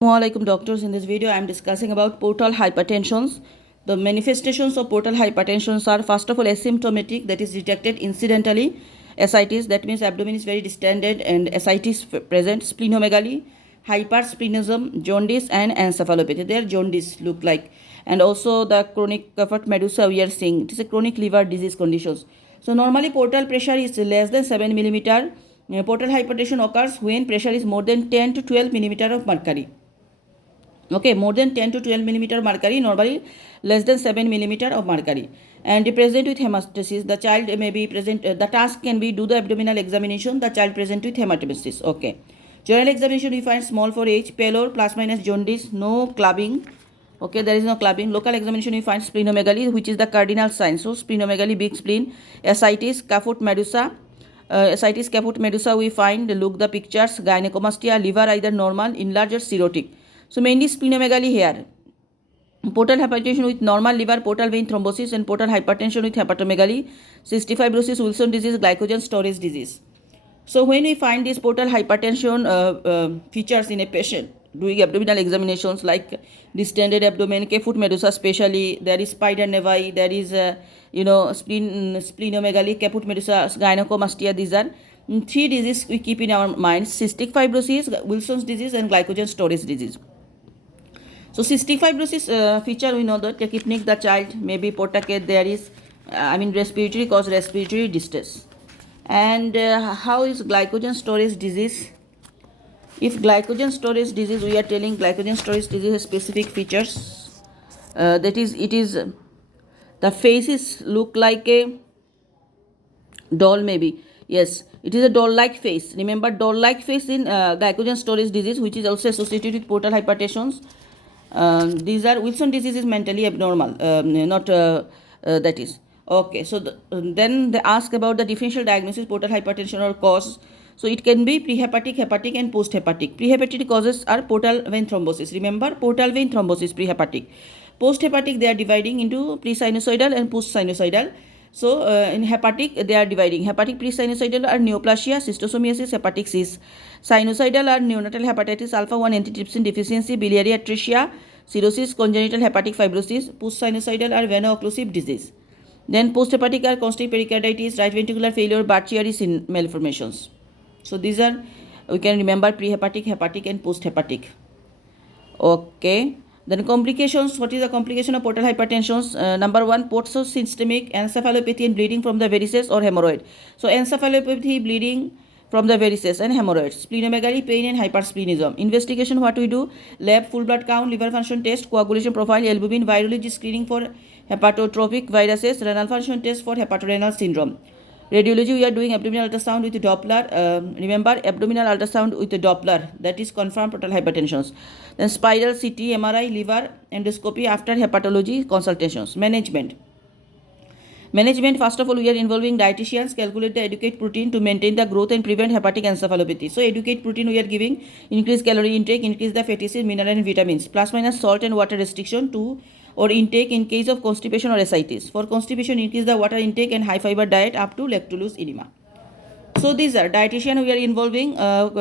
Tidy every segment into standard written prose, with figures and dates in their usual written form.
Assalamualaikum doctors. In this video I am discussing about portal hypertensions. The manifestations of portal hypertensions are first of all asymptomatic, that is detected incidentally. Ascites, that means abdomen is very distended and ascites present. Splenomegaly, hypersplenism, jaundice and encephalopathy. Their jaundice look like. And also the chronic comfort medusa we are seeing. It is a chronic liver disease conditions. So normally portal pressure is less than 7 millimeter. Portal hypertension occurs when pressure is more than 10 to 12 millimeter of mercury. Okay, more than 10 to 12 millimeter mercury, normally less than 7 millimeter of mercury, and present with hemostasis. The child may be present, the task can be do the abdominal examination, the child present with hematemesis. Okay, general examination we find small for age, pallor plus minus jaundice, no clubbing. Okay, there is no clubbing. Local examination we find splenomegaly, which is the cardinal sign. So splenomegaly, big spleen, ascites, caput medusa. Ascites, caput medusa we find, look the pictures, gynecomastia, liver either normal, enlarged or cirrhotic. So mainly splenomegaly here. Portal hypertension with normal liver, portal vein thrombosis, and portal hypertension with hepatomegaly, cystic fibrosis, Wilson disease, glycogen storage disease. So when we find this portal hypertension features in a patient doing abdominal examinations like distended abdomen, caput medusa especially, there is spider nevi, there is splenomegaly, caput medusa, gynecomastia. These are three diseases we keep in our mind: cystic fibrosis, Wilson's disease, and glycogen storage disease. So cystic fibrosis feature, we know that technique the child may be portacate, there is respiratory cause respiratory distress. And how is glycogen storage disease? If glycogen storage disease, we are telling glycogen storage disease has specific features. That is, it is the faces look like a doll maybe. Yes, it is a doll-like face. Remember doll-like face in glycogen storage disease, which is also associated with portal hypertensions. These are Wilson disease is mentally abnormal, not that is. Okay, so then they ask about the differential diagnosis, portal hypertension or cause. So it can be prehepatic, hepatic and post-hepatic. Prehepatic causes are portal vein thrombosis. Remember, portal vein thrombosis, prehepatic. Post-hepatic, they are dividing into pre-sinusoidal and post-sinusoidal. So in hepatic, they are dividing. Hepatic pre-sinusoidal are neoplasia, schistosomiasis, hepatic cyst. Sinusoidal are neonatal hepatitis alpha 1 antitrypsin deficiency, biliary atresia, cirrhosis, congenital hepatic fibrosis. Post-sinusoidal are veno-occlusive disease. Then post-hepatic are constrict pericarditis, right ventricular failure, Barchieri malformations. So these are, we can remember prehepatic, hepatic and post-hepatic. Okay. Then complications, what is the complication of portal hypertension? Number one, portosystemic encephalopathy and bleeding from the varices or hemorrhoid. So encephalopathy, bleeding from the varices and hemorrhoids. Splenomegaly, pain and hypersplenism. Investigation, what we do? Lab, full blood count, liver function test, coagulation profile, albumin, virology screening for hepatotropic viruses, renal function test for hepatorenal syndrome. Radiology, we are doing abdominal ultrasound with Doppler. Remember, abdominal ultrasound with Doppler, that is confirmed portal hypertension. Then spiral CT, MRI, liver endoscopy after hepatology consultations. Management, first of all, we are involving dietitians, calculate the educate protein to maintain the growth and prevent hepatic encephalopathy. So educate protein we are giving, increase calorie intake, increase the fatty acid, mineral and vitamins, plus minus salt and water restriction to or intake in case of constipation or ascites. For constipation, increase the water intake and high fiber diet up to lactulose enema. So these are dietitian we are involving,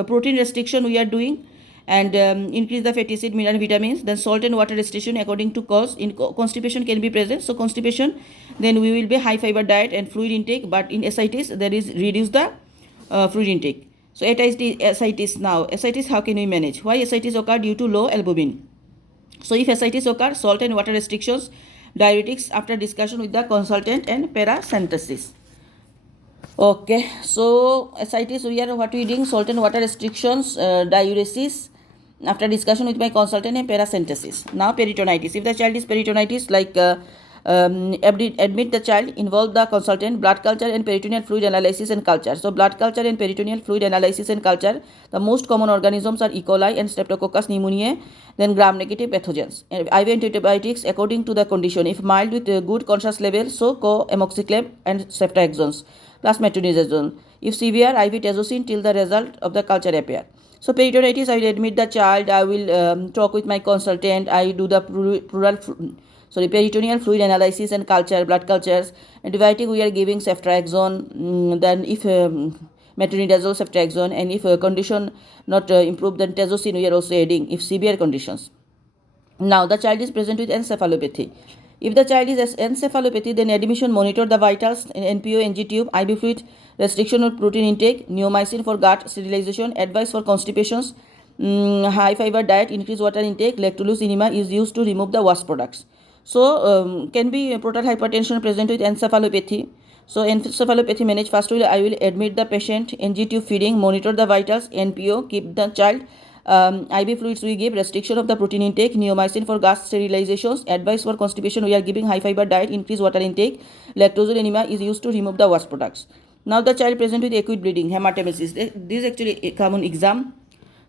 protein restriction we are doing, and increase the fatty acid, mineral, vitamins. Then salt and water restriction according to cause. In constipation can be present. So constipation, then we will be high fiber diet and fluid intake. But in ascites, there is reduce the fluid intake. So ascites now. Ascites, how can we manage? Why ascites occur? Due to low albumin. So if ascites occur, salt and water restrictions, diuretics after discussion with the consultant, and paracentesis. Okay, so ascites, we are what we doing? Salt and water restrictions, diuresis after discussion with my consultant, and paracentesis. Now peritonitis. If the child is peritonitis, like admit the child, involve the consultant, blood culture and peritoneal fluid analysis and culture. So blood culture and peritoneal fluid analysis and culture, the most common organisms are E. coli and Streptococcus pneumoniae, then gram-negative pathogens. And IV antibiotics according to the condition. If mild with good conscious level, so co-amoxiclav and ceftriaxone plus metronidazole. If severe, IV tazocine till the result of the culture appear. So peritonitis, I will admit the child, I will talk with my consultant, I do the peritoneal fluid analysis and culture, blood cultures. Antibiotic we are giving ceftriaxone. Then if metronidazole, ceftriaxone, and if condition not improved, then tazocine we are also adding if severe conditions. Now the child is present with encephalopathy. If the child is encephalopathy, then admission, monitor the vitals, NPO, NG tube, IV fluid, restriction of protein intake, neomycin for gut sterilization, advice for constipations, high fiber diet, increase water intake, lactulose enema is used to remove the waste products. So can be portal hypertension present with encephalopathy. So encephalopathy managed first I will admit the patient, NG tube feeding, monitor the vitals, NPO, keep the child. IV fluids we give, restriction of the protein intake, neomycin for gas sterilizations, advice for constipation we are giving high fiber diet, increase water intake, lactose enema is used to remove the waste products. Now the child present with acute bleeding, hematemesis. This is actually a common exam.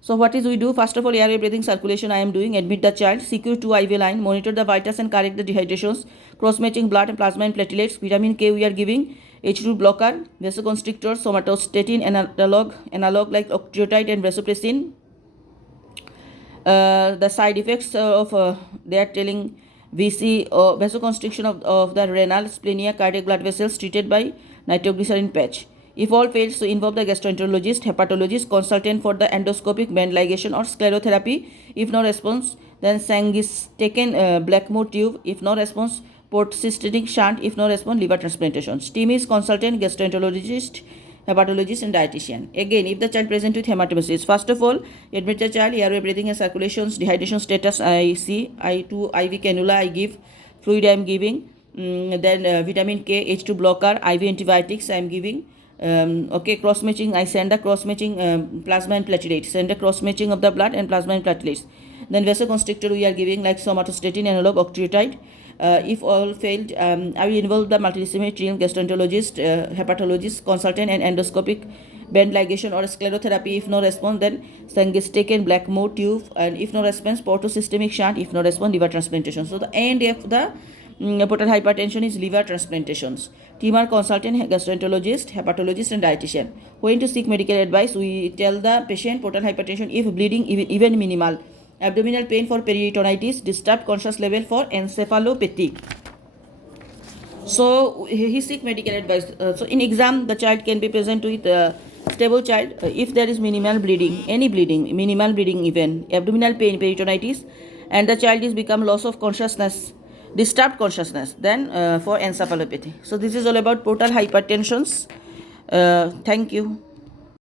So what is we do? First of all, airway breathing circulation I am doing, admit the child, secure 2 IV line, monitor the vitals and correct the dehydrations, cross-matching blood and plasma and platelets, vitamin K we are giving, H2 blocker, vasoconstrictor, somatostatin, analog like octreotide and vasopressin. The side effects of they are telling VC or vasoconstriction of the renal, splenic, cardiac blood vessels treated by nitroglycerin patch. If all fails, to involve the gastroenterologist, hepatologist, consultant for the endoscopic band ligation or sclerotherapy. If no response, then sanguistatin Blackmore tube. If no response, port cystatic shunt. If no response, liver transplantation. STEAM is consultant, gastroenterologist, hepatologist and dietitian. Again, if the child present with hematemesis, first of all, admit the child, airway breathing and circulations, dehydration status I see, I2 IV cannula I give, fluid I am giving, then vitamin K, H2 blocker, IV antibiotics I am giving. Okay, cross matching I send the cross matching plasma and platelets, send the cross matching of the blood and plasma and platelets. Then vasoconstrictor we are giving like somatostatin, analog, octreotide. If all failed, I will involve the multidisciplinary team, gastroenterologist, hepatologist, consultant and endoscopic band ligation or sclerotherapy. If no response, then sanguistatin Blackmore tube, and if no response, portosystemic shunt. If no response, liver transplantation. So the end of the portal hypertension is liver transplantations. Team are consultant, gastroenterologist, hepatologist and dietitian. When to seek medical advice, we tell the patient portal hypertension if bleeding even minimal, abdominal pain for peritonitis, disturbed conscious level for encephalopathy. So he seek medical advice. So in exam, the child can be present with stable child if there is minimal bleeding, any bleeding, minimal bleeding even, abdominal pain, peritonitis, and the child is become loss of consciousness, disturbed consciousness, then for encephalopathy. So this is all about portal hypertensions. Thank you.